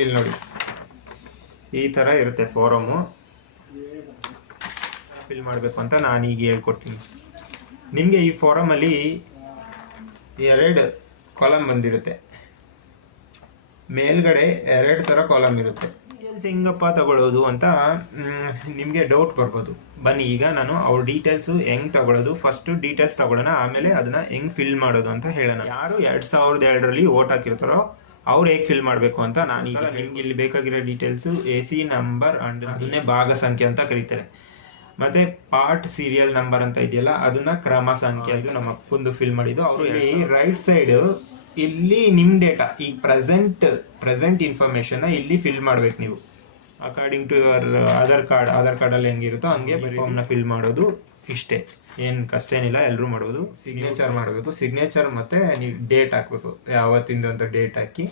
ಇಲ್ಲಿ ನೋಡಿ ಈ ಥರ ಇರುತ್ತೆ ಫಾರಮು. ಫಿಲ್ ಮಾಡಬೇಕು ಅಂತ ನಾನು ಈಗ ಹೇಳ್ಕೊಡ್ತೀನಿ ನಿಮಗೆ. ಈ ಫಾರಮಲ್ಲಿ 2 ಕಾಲಮ್ ಬಂದಿರುತ್ತೆ, ಮೇಲ್ಗಡೆ 2 ಥರ ಕಾಲಮ್ ಇರುತ್ತೆ. ಡೀಟೇಲ್ಸ್ ಹೆಂಗಪ್ಪ ತಗೊಳ್ಳೋದು ಅಂತ ನಿಮಗೆ ಡೌಟ್ ಬರ್ಬೋದು. ಬನ್ನಿ ಈಗ ನಾನು ಅವ್ರ ಡೀಟೇಲ್ಸು ಹೆಂಗೆ ತಗೊಳ್ಳೋದು, ಫಸ್ಟು ಡೀಟೇಲ್ಸ್ ತಗೊಳ್ಳೋಣ, ಆಮೇಲೆ ಅದನ್ನು ಹೆಂಗೆ ಫಿಲ್ ಮಾಡೋದು ಅಂತ ಹೇಳೋಣ. ಯಾರು 2002ರಲ್ಲಿ ವೋಟ್ ಹಾಕಿರ್ತಾರೋ ಅವ್ರು ಹೇಗೆ ಫಿಲ್ ಮಾಡಬೇಕು ಅಂತ ನಾನು ಈಗ ನಿಮ್ಗೆ ಇಲ್ಲಿ ಬೇಕಾಗಿರೋ ಡೀಟೇಲ್ಸು AC ನಂಬರ್ ಅಂಡ್ ಅದನ್ನೇ ಭಾಗ ಸಂಖ್ಯೆ ಅಂತ ಕರೀತಾರೆ. ಮತ್ತೆ ಪಾರ್ಟ್ ಸೀರಿಯಲ್ ನಂಬರ್ ಅಂತ ಇದೆಯಲ್ಲ ಅದನ್ನ ಕ್ರಮ ಸಂಖ್ಯೆ. ಇದು ನಮ್ಮ ಅಪ್ಪಂದು ಫಿಲ್ ಮಾಡಿದ್ದು. ಅವರು ಇಲ್ಲಿ ರೈಟ್ ಸೈಡ್ ಇಲ್ಲಿ ನಿಮ್ಮ ಡೇಟಾ ಈಗ ಪ್ರೆಸೆಂಟ್ ಇನ್ಫಾರ್ಮೇಶನ್ ಇಲ್ಲಿ ಫಿಲ್ ಮಾಡ್ಬೇಕು ನೀವು ಅಕಾರ್ಡಿಂಗ್ ಟು ಯುವರ್ ಆಧಾರ್ ಕಾರ್ಡಲ್ಲಿ ಹೆಂಗಿರುತ್ತೋ ಹಂಗೆ ಫಾರ್ಮ್ನ ಫಿಲ್ ಮಾಡೋದು. ಇಷ್ಟೇ, ಏನು ಕಷ್ಟ ಏನಿಲ್ಲ, ಎಲ್ಲರೂ ಮಾಡ್ಬೋದು. ಸಿಗ್ನೇಚರ್ ಮಾಡಬೇಕು. ಸಿಗ್ನೇಚರ್ ಮತ್ತೆ ನೀವು ಡೇಟ್ ಹಾಕಬೇಕು, ಯಾವತ್ತಿಂದು ಅಂತ ಡೇಟ್ ಹಾಕಿ